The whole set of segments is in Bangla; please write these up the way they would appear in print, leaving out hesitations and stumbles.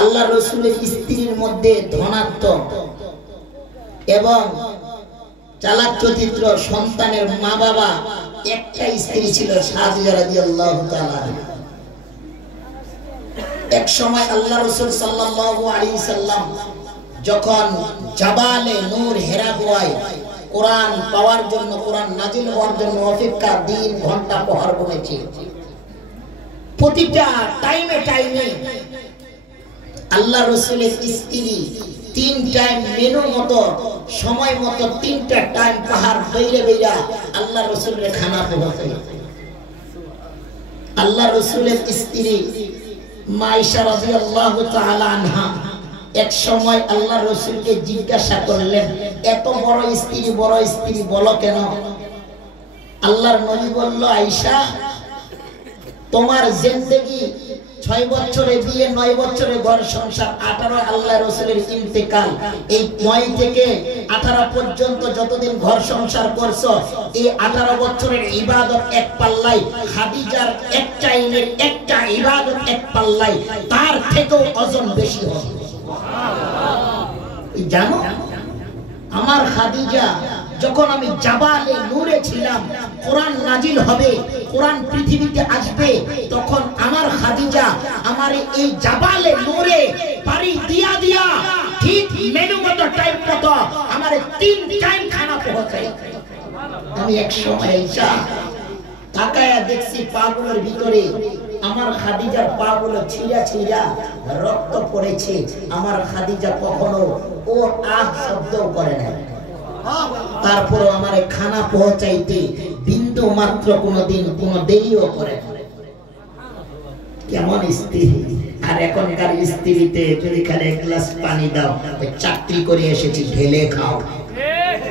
আল্লাহ রাসূলের স্ত্রীর মধ্যে ধনাত্মক এবং চালাক চরিত্র সন্তানের মা বাবা একটা স্ত্রী ছিল খাদিজা রাদিয়াল্লাহু তাআলা। এক সময় আল্লাহ রাসূল সাল্লাল্লাহু আলাইহি সাল্লাম যখন জাবালে নূর হেরা গুহায় কোরআন পাওয়ার জন্য, কোরআন নাজিল হওয়ার জন্য অপেক্ষা দিন ঘন্টা প্রহর গুনেছে, প্রতিটা টাইমে টাইমে আল্লাহ রাসূলের স্ত্রী 3 টাইম মেনু মতো সময় মতো 3টা টাইম পাহাড় বাইরে বাইরা আল্লাহ রাসূলের খানা পৌঁছে। আল্লাহ রাসূলের স্ত্রী মা আয়েশা রাদিয়াল্লাহু তাআলা আনহা এক সময় আল্লাহ রাসূলকে জিজ্ঞাসা করলেন, এত বড় স্ত্রী বলো কেন? আল্লাহর নবী বলল, আয়েশা, তোমার জিন্দেগি 6 বছরে বিয়ে, 9 বছরে ঘর সংসার, 18 আল্লাহ রাসূলের ইন্তেকাল, এই 9 থেকে 18 পর্যন্ত যতদিন ঘর সংসার করছো, এই 18 বছরের ইবাদত এক পাল্লাই, খাদিজার এক টাইমের একটা ইবাদত এক পাল্লাই, তার থেকেও ওজন বেশি হবে। জানো, আমার খাদিজা যখন আমি জাবালে নূরে ছিলাম, কোরআন নাজিল হবে, কোরআন পৃথিবীতে আসবে, তখন আমার খাদিজা আমার এই জাবালে নূরে পারি দিয়া দিয়া ঠিক মেনু মতো টাইম মতো আমার 3 টাইম খানা পৌঁছায়। আমি এক সময় আয়েশা তাকায়া দেখছি পাগুলোর ভিতরে আমার খাদিজার পাগুলো ছিঁড়া ছিঁড়া রক্ত পড়েছে। আমার খাদিজা কখনো ও আহ শব্দ করে না, তারপরে আমার খানা পৌঁছাইতে বিন্দু মাত্র কোনদিন কোন দেরিও করে। কেমন স্ত্রী! আর এখনকার স্ত্রীতে যদি খালি 1 গ্লাস পানি দাও, চাকরি করে এসেছি ঢেলে খাও,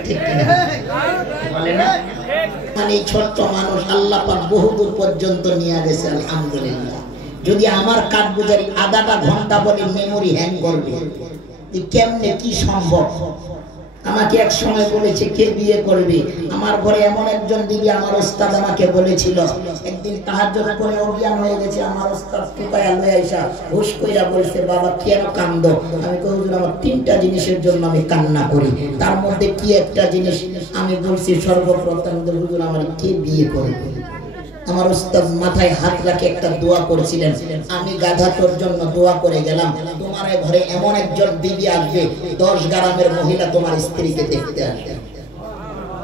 ঠিক কিনা বলে না? মানে ছোট্ট মানুষ আল্লাহ পাক বহুদূর পর্যন্ত নিয়ে গেছে, আলহামদুলিল্লাহ। যদি আমার কাঠগুজারি আধাটা ঘন্টা বলে মেমোরি হ্যাং করবে, কেমনে কি সম্ভব? আমাকে এক সময় বলেছে কে বিয়ে করবে, আমার ঘরে এমন একজন দিদি, আমার ওস্তাদ আমাকে বলেছিল, একদিন তাহাজ্জুদ করে অজ্ঞান হয়ে গেছে, আমার ওস্তাদ টুকায়া লয়ে আইসা হুশ কইরা বলছে, বাবা কেন কান্দো? আমি কই, হুজুর আমার 3টা জিনিসের জন্য আমি কান্না করি, তার মধ্যে কি একটা জিনিস? আমি বলছি সর্বপ্রথম, হুজুর আমার কে বিয়ে করবে? আমার ওস্তাদ মাথায় হাত রাখে একটা দোয়া করেছিলেন, আমি গাধাটোর জন্য দোয়া করে গেলাম, তোমার ঘরে এমন একজন বিবি আসবে, 10 গ্রামের মহিলা তোমার স্ত্রীকে দেখতে আসবে।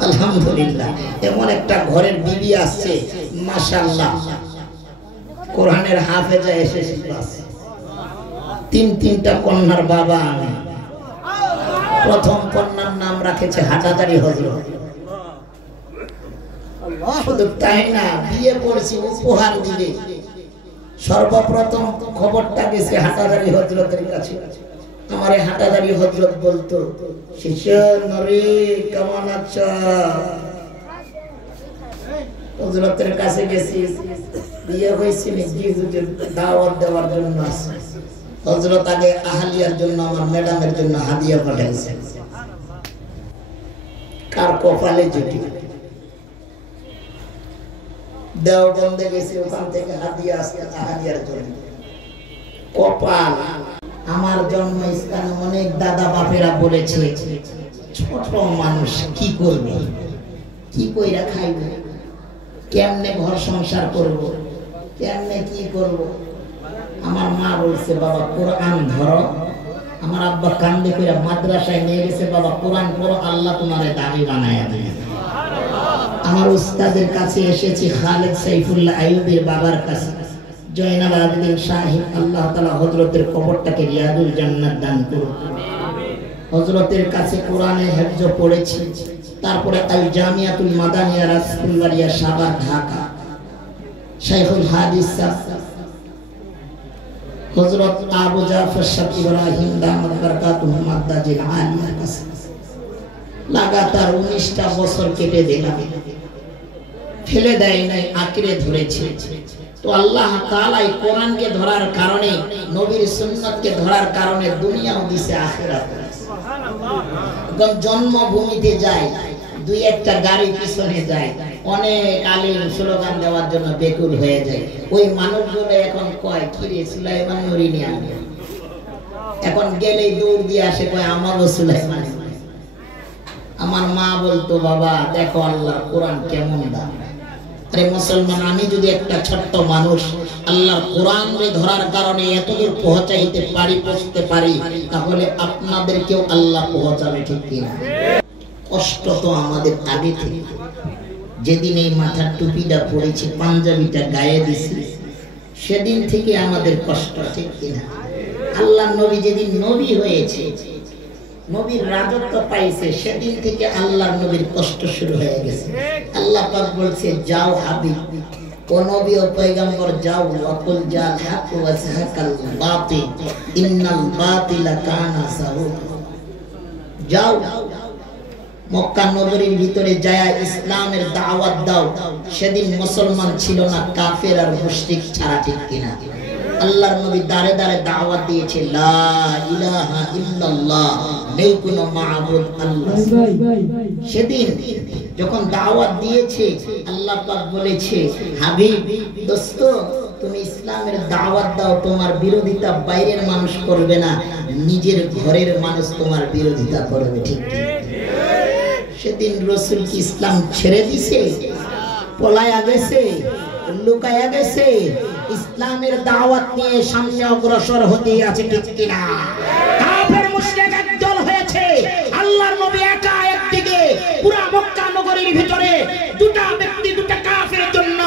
আলহামদুলিল্লাহ, এমন একটা ঘরের বিবি আসছে, মাশাআল্লাহ, কোরআনের হাফেজা এসেছে, 3টা কন্যার বাবা আমি। প্রথম কন্যার নাম রাখেছে হাটাদারি হযরত। শুধু তাই না, বিয়ে করছি উপহার দিবে, সর্বপ্রথম খবরটা গেছে হাটাদারি হযরতের কাছে। আমার হাটাদারি হযরত বলতো, শিষ্য নরে কেমন আছো? হযরতের কাছে গেছি, বিয়ে হয়েছে দাওয়াত দেওয়ার জন্য আসছে। হযরত আগে আহলিয়ার জন্য আমার ম্যাডামের জন্য হাদিয়া পাঠাইছে, কার কপালে জুটি। দেওবন্দে গেছে, ওখান থেকে হাদিয়া আসছে আহলিয়ার জন্য। কপাল! আমার জন্মস্থানে অনেক দাদা বাপেরা বলেছে, ছোট মানুষ কি করবে, কি কইরা খাইবে, কেমনে ঘর সংসার করব, কেমনে কি করব? আমার মা বলছে, বাবা কোরআন ধরো। আমার আব্বা কান্দে কইরা মাদ্রাসায় নিয়ে গেছে, বাবা কোরআন পড়ো, আল্লাহ তোমারে দাবি বানায়া দেবে। আমার উস্তাদের কাছে এসেছি, খালেদ সাইফুল্লাহ আইয়ুবের বাবার কাছে, জয়নাল আবেদিন সাহেব, আল্লাহ তাআলা হযরতের কবরটাকে রিয়াদুল জান্নাত দান করুন। হযরতের কাছে কোরআনে হিফজ পড়েছি, তারপরে আল জামিয়াতুল মাদানিয়া রাসূলবাড়িয়া সাভার ঢাকা, শাইখুল হাদিস হযরত আবু জাফর শাহ ইব্রাহিম দামাত বারাকাতুহু মাদ্দাজিল আলিয়ার কাছে লাগাতার 19টা বছর কেটে দিলাম, ফেলে দেয় নাই, আঁকড়ে ধরেছে। তো আল্লাহ তাআলা এই কোরআনকে ধরার কারণে, নবীর সুন্নাতকে ধরার কারণে দুনিয়াও দিছে, আখিরাত দিছে। সুবহানাল্লাহ। জন্মভূমিতে যায়, 2-1টা গাড়ি পিছনে যায়, অনেক আলিম স্লোগান দেওয়ার জন্য বেকুল হয়ে যায়। ওই মানুষগুলো এখন কয়, কি রে সুলাইমান নুরি নিয়ে আনবে, এখন গেলেই দৌড় দিয়ে আসে কয় আমারও সুলাইমান। আমার মা বলতো বাবা দেখো আল্লাহর কোরআন কেমন দাম। আরে মুসলমান, আমি যদি একটা ছোট্ট মানুষ আল্লাহর কোরআনকে ধরার কারণে এতদূর পৌঁছাইতে পারি, পৌঁছতে পারি, তাহলে আপনাদেরকেও আল্লাহ পৌঁছাবে, ঠিক কিনা? কষ্ট তো আমাদের আগে থেকে। যেদিন এই মাথার টুপিটা পরেছি, পাঞ্জাবিটা গায়ে দিছি, সেদিন থেকে আমাদের কষ্ট, ঠিক কিনা? আল্লাহ নবী যেদিন নবী হয়েছে, নবীর রাজত্ব পাইছে, সেদিন থেকে আল্লাহর নবীর কষ্ট শুরু হয়ে গেছে। আল্লাহ পাক বলছে যাও হাবিব ও নবী ও পয়গম্বর যাও, ওয়াকুল জাল হক ওয়া সাহাকাল বাতিল ইন্নাল বাতিলা কানা যাহুকা। যাও মক্কা নগরীর ভিতরে যায় ইসলামের দাওয়াত দাও। সেদিন মুসলমান ছিল না, কাফের আর মুশরিক ছাড়া, ঠিক কিনা? আল্লাহর নবী দাঁড়ে দাঁড়ে দাওয়াত দিয়েছে লা ইলাহা ইল্লাল্লাহ, নেই কোনো মাবুদ আল্লাহ। সেদিন যখন দাওয়াত দিয়েছে, আল্লাহ পাক বলেছে হাবিব দোস্ত তুমি ইসলামের দাওয়াত দাও, তোমার বিরোধিতা বাইরের মানুষ করবে না, নিজের ঘরের মানুষ তোমার বিরোধিতা করবে, ঠিক কি? সেদিন রাসূল কি ইসলাম ছেড়ে দিয়েছে, পলায়া গেছে, লুকায়া গেছে? ইসলামের দাওয়াত নিয়ে সামনে অগ্রসর হতে আছে, ঠিক কিনা? কাফের মুশরিক একদল হয়েছে, আল্লাহর নবী একা একদিকে, পুরা মক্কা নগরীর ভিতরে দুটা ব্যক্তি, দুটা কাফের জন্য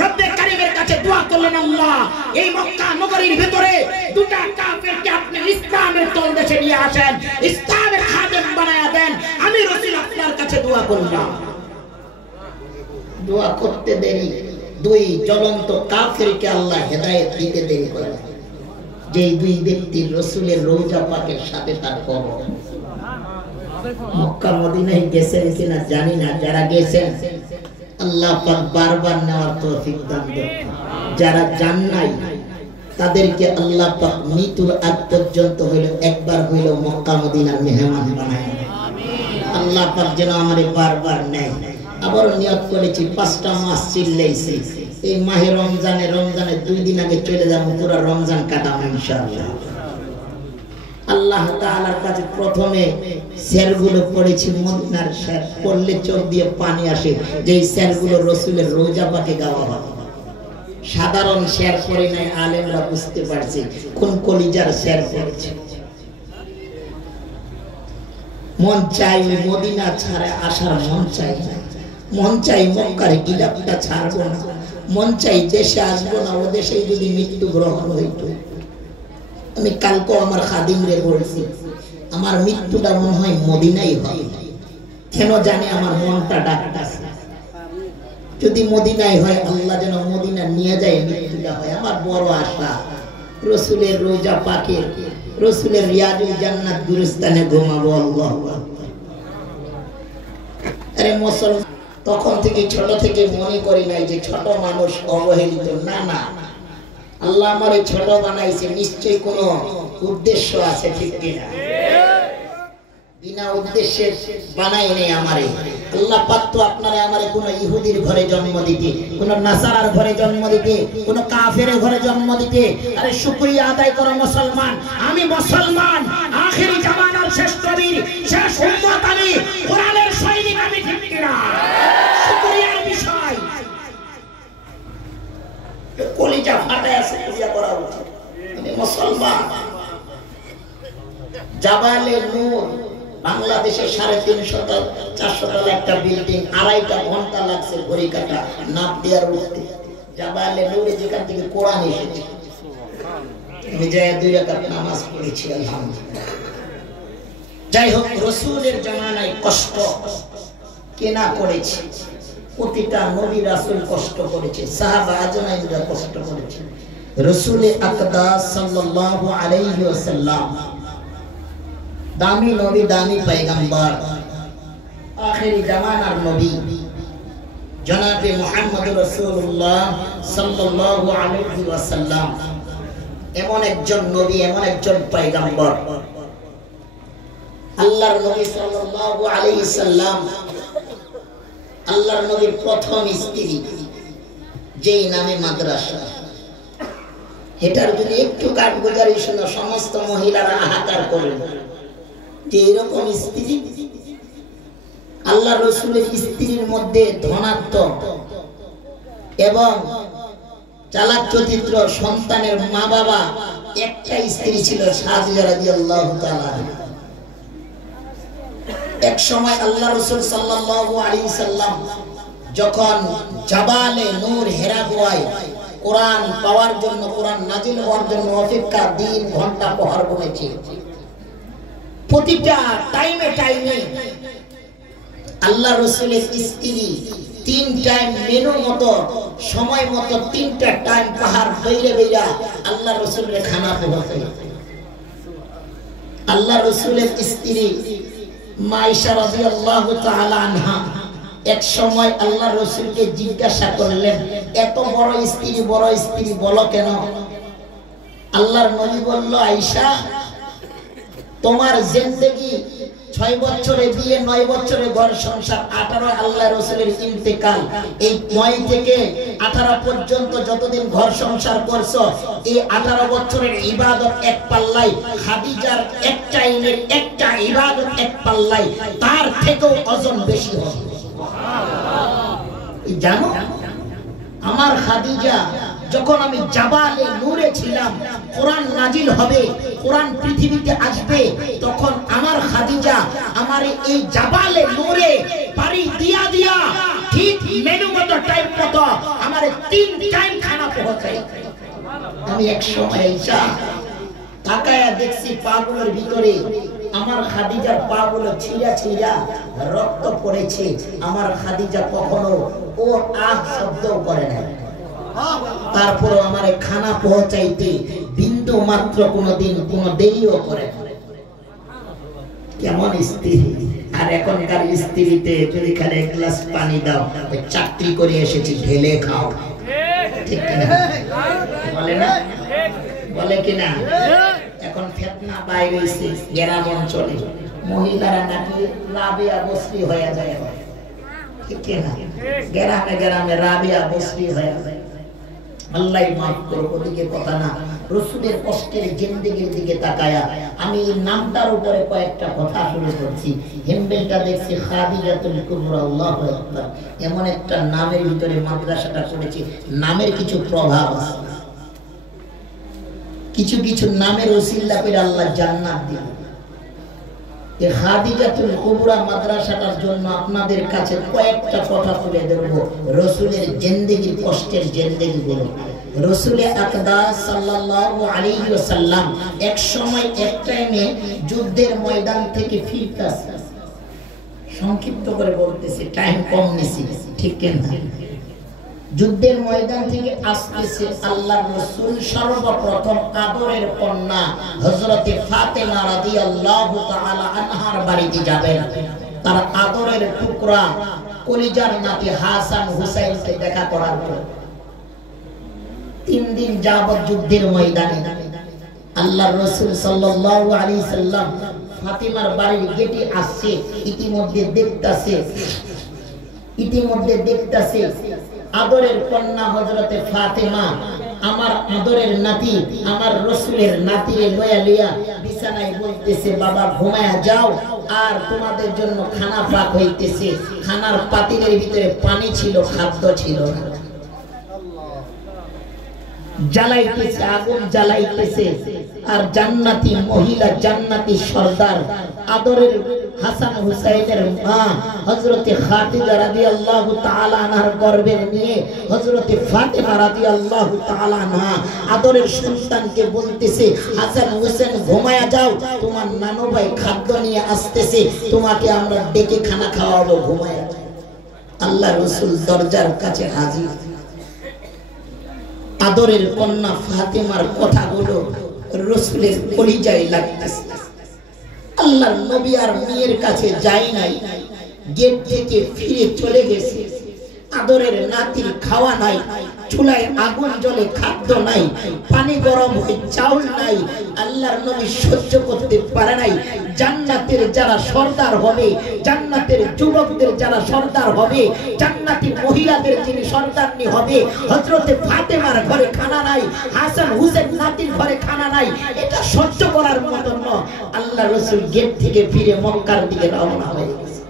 রব্বে কারীমের কাছে দোয়া করলেন, আল্লাহ এই মক্কা নগরীর ভিতরে দুটা কাফেরকে আপনি ইসলামের তলদেশে নিয়ে আসেন, ইসলামের খাদেম বানায়া দেন, আমি রাসূল আপনার কাছে দোয়া করলাম। দোয়া করতে দেরি, দুই জ্বলন্ত কাফেরকে আল্লাহ হেদায়েত দিতে দেরি করে। যে দুই ব্যক্তি রাসূলের রওজা পাকের সাথে তার কবর। মক্কা মদিনায় গেছেন কিনা জানি না, যারা গেছেন আল্লাহ পাক বারবার নেওয়ার তৌফিক দান করুন। যারা যান নাই তাদেরকে আল্লাহ পাক মৃত্যুর আগ পর্যন্ত হইল একবার হইল মক্কা মদিনার মেহমান বানায়। আল্লাহ পাক যেন আমারে বারবার নেয়। আবার নিয়ত করেছি 5টা মাস চিল্লাইছি, এই মাহে রমজানের 2 দিন আগে চলে যাব, পুরো রমজান কাটাবো ইনশাআল্লাহ। আল্লাহ তাআলার কাছে প্রথমে শেরগুলো পড়েছি, মদিনার শের পড়লে চোখ দিয়ে পানি আসে, যেই শেরগুলো রাসূলের রওজা পাকে গাওয়া হয়। সাধারণ শের পড়ে নাই, আলেমরা বুঝতে পারছে কোন কলিজার শের পড়েছে। মন চাই মদিনা ছাড়া আসার মন চাই না, মন চাই মক্কার গিলাপটা ছাড়বো না, মন চাই দেশে আসবো না, ও দেশেই যদি মৃত্যু গ্রহণ হইত। আমি কালকে আমার খাদিমরে বলছি আমার মৃত্যুটা মনে হয় মদিনাই হয়, কেন জানি আমার মনটা ডাকতেছে। যদি মদিনাই হয় আল্লাহ যেন মদিনা নিয়ে যায়, মৃত্যুটা হয় আমার বড় আশা। রাসূলের রওজা পাকে, রাসূলের রিয়াজুল জান্নাত গুলিস্তানে ঘুমাবো। আল্লাহু আকবার। আরে মুসলমান, তখন থেকে ছোট থেকে মনে করি নাই যে ছোট মানুষ অবহেলিত, না না, আল্লাহ আমারে ছোট বানাইছে, নিশ্চয়ই কোনো উদ্দেশ্য আছে, ঠিক কিনা? বিনা উদ্দেশ্যে বানাই নেই আমারে আল্লাহ পাক। তো আপনারা আমারে কোনো ইহুদির ঘরে জন্ম দিতে, কোনো নাসারার ঘরে জন্ম দিতে, কোনো কাফেরের ঘরে জন্ম দিতে, আরে শুকরিয়া আদায় করো মুসলমান। আমি মুসলমান, আখিরি জামানার শেষ নবীর শেষ উম্মত, আমি কোরআনের সৈনিক, আমি, ঠিক কিনা? শুকরিয়ার বিষয় কলিজা ফাটায় শুকরিয়া করা উচিত। আমি মুসলমান। জাবালে নূর বাংলাদেশে 350-400 তলা একটা বিল্ডিং, 2.5 ঘন্টা লাগছে ঘড়ি কাটা নাপ দেওয়ার উঠতে। জাবালে নূরে যেখান থেকে কোরআন এসেছে, আমি যাই 2 রাকাত নামাজ পড়েছি আলহামদুলিল্লাহ। যাই হোক, রাসূলের জামানায় কষ্ট কেনা করেছে, প্রতিটা নবী রাসূল কষ্ট করেছে, সাহাবা আজমাইনরা কষ্ট করেছে। রাসূল আকদাস সাল্লাল্লাহু আলাইহি ওয়াসাল্লাম দামি নবী, দামি পয়গম্বর, আখেরি জামানার নবী জনাবে মুহাম্মদুর রাসূলুল্লাহ সাল্লাল্লাহু আলাইহি ওয়াসাল্লাম এমন একজন নবী, এমন একজন পয়গম্বর। আল্লাহর নবী সাল্লাল্লাহু আলাইহি সাল্লাম, আল্লাহর নবীর প্রথম স্ত্রী, যেই নামে মাদ্রাসা, এটার যদি একটু কাঠগোজারি শোনো সমস্ত মহিলারা হাহাকার করবে যে এরকম স্ত্রী। আল্লাহ রসুলের স্ত্রীর মধ্যে ধনাত্মক এবং চালাক চরিত্র সন্তানের মা বাবা একটা স্ত্রী ছিল খাদিজা রাদিয়াল্লাহু তাআলা। এক সময় আল্লাহ রাসূল সাল্লাল্লাহু আলাইহি সাল্লাম যখন জাবালে নূর হেরা গুহায় কোরআন পাওয়ার জন্য, কোরআন নাজিল হওয়ার জন্য অপেক্ষা দিন ঘন্টা প্রহর গুনেছে, প্রতিটা টাইমে টাইমে আল্লাহ রাসূলের স্ত্রী 3 টাইম মেনু মতো সময় মতো 3টা টাইম পাহাড় বেইরা বেইরা আল্লাহ রাসূলের খানা পৌঁছে। আল্লাহ রাসূলের স্ত্রী মা আয়েশা রাদিয়াল্লাহু তাআলা আনহা এক সময় আল্লাহ রাসূলকে জিজ্ঞাসা করলেন, এত বড় স্ত্রী বলো কেন? আল্লাহর নবী বলল, আয়েশা তোমার জিন্দেগি 6 বছরে বিয়ে, 9 বছরে ঘর সংসার, 18 আল্লাহ রাসূলের ইন্তেকাল, এই 9 থেকে 18 পর্যন্ত যতদিন ঘর সংসার করছো, এই 18 বছরের ইবাদত এক পাল্লাই, খাদিজার এক টাইমের একটা ইবাদত এক পাল্লাই, তার থেকেও ওজন বেশি হবে। জানো আমার খাদিজা যখন আমি জাবালে নূরে ছিলাম, কোরআন নাজিল হবে, কোরআন পৃথিবীতে আসবে, তখন আমার খাদিজা আমার এই জাবালে নূরে পারি দিয়া দিয়া ঠিক মেনু মতো টাইম মতো আমার 3 টাইম খানা পৌঁছায়। আমি এক সময় আয়েশা তাকায়া দেখছি পাগুলোর ভিতরে আমার খাদিজার পাগুলো ছিঁড়া ছিঁড়া রক্ত পড়েছে। আমার খাদিজা কখনো ও আহ শব্দও করে না, তারপরও আমারে খানা পৌঁছাইতে বিন্দু মাত্র কোনোদিন কোনো দেরিও করে। কেমন স্ত্রী! আর এখনকার স্ত্রীতে যদি খালি 1 গ্লাস পানি দাও, চাকরি করে এসেছি ঢেলে খাও, ঠিক কিনা? বলে না? বলে কিনা? এখন ফিতনা বাইরে হইছে গ্রাম অঞ্চলে, মহিলারা নাকি রাবিয়া বসরি হয়ে যায়, ঠিক কিনা? গ্রামে গ্রামে রাবিয়া বসরি হয়ে যায়। আল্লাহ মাফ করুক, ওদিকে কথা না, রাসূলের কষ্টের জিন্দেগির দিকে তাকায়া আমি নামটার উপরে কয়েকটা কথা শুরু করছি। হেম্বেলটা দেখছি খাদিজাতুল কুবরা, আল্লাহু আকবার, এমন একটা নামের ভিতরে মাদ্রাসাটা করেছে, নামের কিছু প্রভাব আছে, কিছু কিছু নামের ওসিলা করে আল্লাহ জান্নাত দিবেন। এই খাদিজাতুল কুবরা মাদ্রাসাটার জন্য আপনাদের কাছে কয়েকটা কথা তুলে ধরব, রাসূলের জিন্দেগির কষ্টের জিন্দেগিগুলো। রাসূল আকদাস সাল্লাল্লাহু আলাইহি ওয়াসাল্লাম এক সময় এক টাইমে যুদ্ধের ময়দান থেকে ফিরতেছে, সংক্ষিপ্ত করে বলতেছি, টাইম কম নিছি, ঠিক কিনা? যুদ্ধের ময়দান থেকে আসতেছে আল্লাহর রাসূল সর্বপ্রথম আদরের কন্যা হযরতে ফাতেমা রাদিয়াল্লাহু তাআলা আনহার বাড়িতে যাবেন। তার আদরের টুকরা কলিজার নাতি হাসান হুসাইনকে দেখা করার পর 3 দিন যাবত যুদ্ধের ময়দানে আল্লাহর রাসূল সাল্লাল্লাহু আলাইহি সাল্লাম ফাতেমার বাড়ির গেটে আসছে। ইতিমধ্যে দেখতাছে আদরের কন্যা হযরতে ফাতেমা আমার আদরের নাতি, আমার রাসূলের নাতিরে লয়া লইয়া বিছানায় বলতেছে, বাবা ঘুমায়া যাও, আর তোমাদের জন্য খানা পাক হইতেছে। খানার পাতিলের ভিতরে পানি ছিল, খাদ্য ছিল না। জ্বালাইতেছে, আগুন জ্বালাইতেছে, আর জান্নাতি মহিলা, জান্নাতি সর্দার আদরের হাসান হুসাইনের মা হযরতে খাদিজা রাদিয়াল্লাহু তাআলা আনহার গর্ভে নিয়ে হযরতে ফাতেমা রাদিয়াল্লাহু তাআলা আনহা আদরের সন্তানকে বলতেছে, হাসান হুসেন ঘুমায়া যাও, তোমার নানু ভাই খাদ্য নিয়ে আসতেছে, তোমাকে আমরা ডেকে খানা খাওয়াবো, ঘুমায়া যাও। আল্লাহ রাসূল দরজার কাছে হাজির। আদরের কন্যা ফাতেমার কথাগুলো রাসূলের কলিজায় লাগতেছে। আল্লাহর নবী আর মেয়ের কাছে যায় নাই, গেট থেকে ফিরে চলে গেছে। আদরের নাতির খাওয়া নাই, চুলায় আগুন জ্বলে, খাদ্য নাই, পানি গরম হয়ে চাউল নাই, আল্লাহর নবী সহ্য করতে পারে নাই। জান্নাতের যারা সর্দার হবে, জান্নাতের যুবকদের যারা সর্দার হবে, জান্নাতি মহিলাদের যিনি সর্দারনি হবে, হযরতে ফাতেমার ঘরে খানা নাই, হাসান হুসেন নাতির ঘরে খানা নাই, এটা সহ্য করার মতো নয়। আল্লাহ রাসূল গেট থেকে ফিরে মক্কার দিকে রওনা হয়ে গেছে।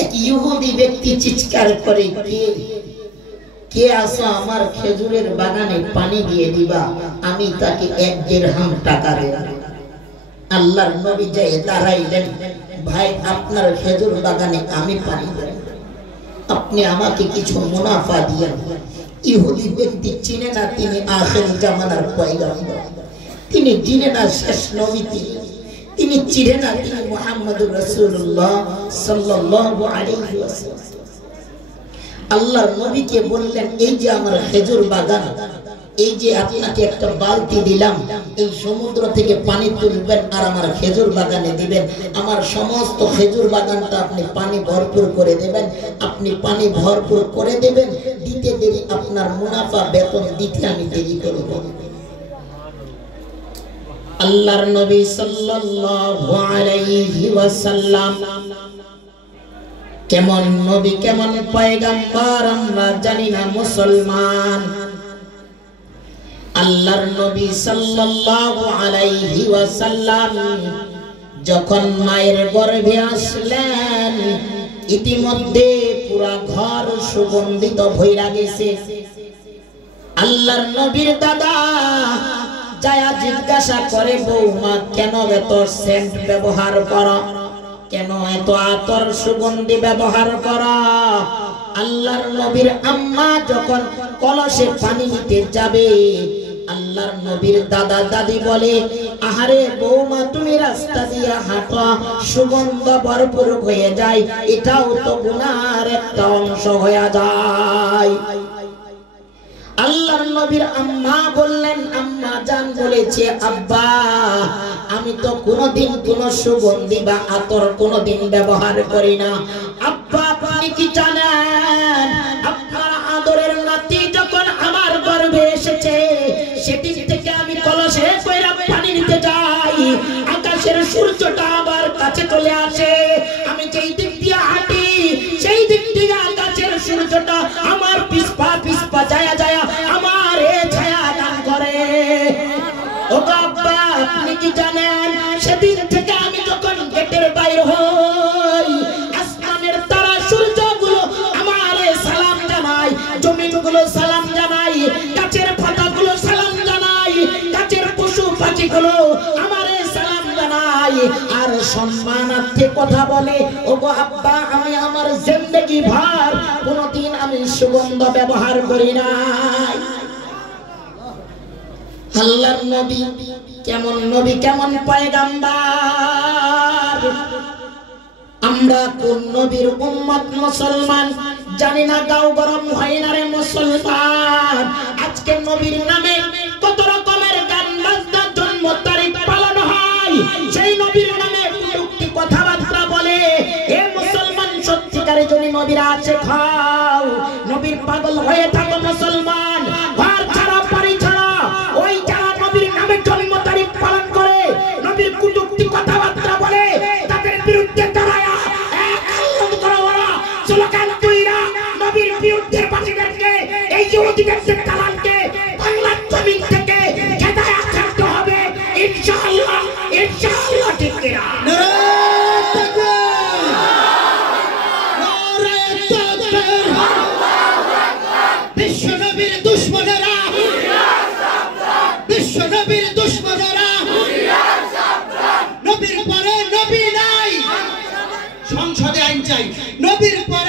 এক ইহুদি ব্যক্তি চিৎকার করে, কে আসো আমার খেজুরের বাগানে পানি দিয়ে দিবা, আমি তাকে 1 দিরহাম টাকা দেব। আল্লাহর নবী যায় দাঁড়াইলেন, ভাই আপনার খেজুর বাগানে আমি পানি দেব, আপনি আমাকে কিছু মুনাফা দিয়েন। ইহুদি ব্যক্তি চিনে না তিনি আখির জামানার পয়গম্বর, তিনি চিনে না শেষ নবী, তিনি চিনে না তিনি মুহাম্মদুর রাসূলুল্লাহ সাল্লাল্লাহু আলাইহি ওয়াসাল্লাম। আল্লাহর নবীকে বললেন, এই যে আমার খেজুর বাগান, এই যে আপনাকে একটা বালতি দিলাম, এই সমুদ্র থেকে পানি তুলবেন আর আমার খেজুর বাগানে দিবেন। আমার সমস্ত খেজুর বাগানটা আপনি পানি ভরপুর করে দেবেন, আপনি পানি ভরপুর করে দেবেন, দিতে দেরি আপনার মুনাফা বেতন দিতে আমি দেরি করব। আল্লাহর নবী সাল্লাল্লাহু আলাইহি ওয়াসাল্লাম কেমন নবী, কেমন পয়গম্বর আমরা জানি না মুসলমান। আল্লাহর নবী সাল্লাল্লাহু আলাইহি ওয়াসাল্লাম যখন মায়ের গর্ভে আসলেন, ইতিমধ্যে পুরা ঘর সুগন্ধিত ভইরা গেছে। আল্লাহর নবীর দাদা যায়া জিজ্ঞাসা করে, বৌমা কেন এত সেন্ট ব্যবহার করো, কেন এত আতর সুগন্ধি ব্যবহার করো? আল্লাহর নবীর আম্মা যখন কলসে পানি নিতে যাবে, আল্লাহর নবীর দাদা দাদি বলে, আহারে বৌমা তুমি রাস্তা দিয়ে হাঁটো, সুগন্ধ ভরপুর হয়ে যায়, এটাও তো গুনার একটা অংশ হয়ে যায়। আল্লাহর নবীর আম্মা বললেন, আম্মা জান বলেছে, আব্বা আমি তো কোনোদিন কোন সুগন্ধি বা আতর কোনোদিন ব্যবহার করি না। আব্বা আপনি কি জানেন, আপনার আদরের নাতি যখন আমার গর্ভে এসেছে, সেদিন থেকে আমি কলসে কইরা পানি নিতে যাই, আকাশের সূর্যটা আমার কাছে চলে আসে, আমি যেই দিক দিয়ে হাঁটি সেই দিক দিয়ে আকাশের সূর্যটা আমার পিছপা পিছপা যায় যায় আমার ছায়া দান করে। ও আব্বা আপনি কি জানেন, সেদিন থেকে আমি যখন গেটের বাইরে হই, আসমানের তারা সূর্যগুলো আমার সালাম জানাই, জমিনগুলো সালাম জানাই, গাছের পাতাগুলো সালাম জানাই, গাছের পশু পাখিগুলো আমার সালাম জানাই, আর সম্মানার্থে কথা বলে, ওগো আব্বা আমি আমার জিন্দেগি ভর কোনদিন আমি সুগন্ধ ব্যবহার করি নাই। আল্লাহর নবী কেমন নবী, কেমন পয়গম্বর। আমরা কোন নবীর উম্মত মুসলমান জানি না, গাও গরম হয় না রে মুসলমান। আজকে নবীর নামে কত রকমের গান বাজনা জন্ম তারিখ পালন হয়, সেই নবীর নামে কটূক্তি কথাবার্তা বলে। হে মুসলমান, সত্যিকারে যদি নবীর আছে খাও, নবীর পাগল হয়ে থাকো মুসলমান, ঘর ছাড়া বাড়ি ছাড়া, ওই যারা নবীর নামে জন্ম তারিখ পালন করে, নবীর কটূক্তি কথাবার্তা বলে, তাদের বিরুদ্ধে দাঁড়ায়া এক আন্দোলন করা ওরা স্লোগান তুইরা নবীর বিরুদ্ধে বাসীদেরকে, এই যে অধিকারদের দালালকে বাংলার জমিন থেকে খেদায়া ছাড়তে হবে ইনশাআল্লাহ, ইনশাআল্লাহ। ঠিক কিনা? বিশ্বনবীর দুশমনেরা, বিশ্বনবীর দুশমনেরা, নবীর পরে নবী নাই, সংসদে আইন চাই, নবীর পরে